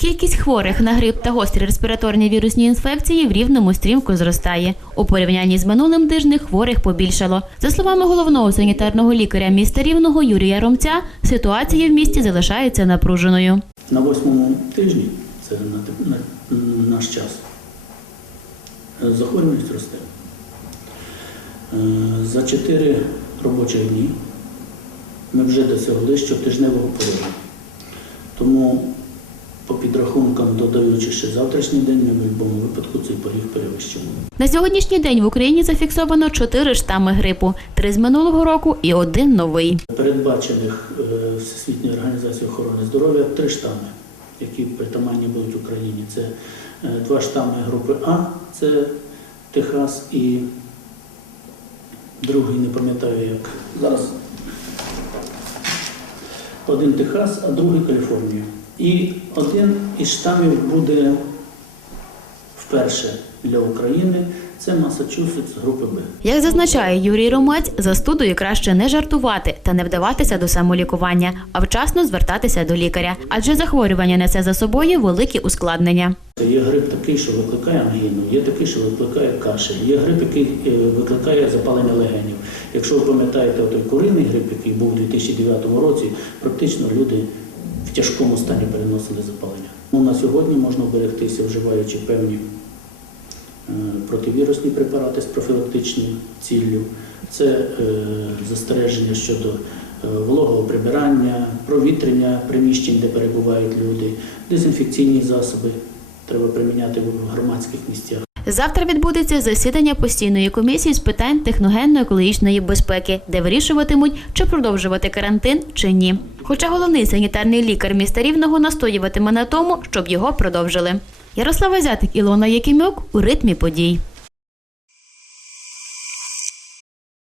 Кількість хворих на грип та гострі респіраторні вірусні інфекції в рівному стрімко зростає. У порівнянні з минулим тижнем хворих побільшало. За словами головного санітарного лікаря міста Рівного Юрія Ромця, ситуація в місті залишається напруженою. На восьмому тижні, це на, наш час, е, захворюваність росте. Е, За 4 робочих дні ми вже досягли щотижневого порогу. Додаючи ще завтрашній день, ми в будь-якому випадку цей поріг перевищимо. На сьогоднішній день в Україні зафіксовано чотири штами грипу, три з минулого року і один новий. Передбачених е, Всесвітньою організацією охорони здоров'я три штами, які притаманні будуть Україні. Це е, два штами групи А, це Техас і другий, не пам'ятаю як. Зараз один Техас, а другий Каліфорнія. І один із штамів буде вперше для України. Це Масачусетс групи Б. Як зазначає Юрій Ромець, застудою краще не жартувати та не вдаватися до самолікування, а вчасно звертатися до лікаря, адже захворювання несе за собою великі ускладнення. Є грип такий, що викликає ангіну, є такий, що викликає кашель, є грип, який е, викликає запалення легенів. Якщо ви пам'ятаєте той куриний грип, який був у 2009 році, практично люди тяжкому стані переносили запалення. Ну, на сьогодні можна вберегтися, вживаючи певні е, противірусні препарати з профілактичною ціллю. Це е, застереження щодо е, вологого прибирання, провітрення приміщень, де перебувають люди, дезінфекційні засоби треба приміняти в громадських місцях. Завтра відбудеться засідання постійної комісії з питань техногенно-екологічної безпеки, де вирішуватимуть, чи продовжувати карантин чи ні. Хоча головний санітарний лікар міста Рівного настоюватиме на тому, щоб його продовжили. Ярослава Зятик, Ілона Якимюк у ритмі подій.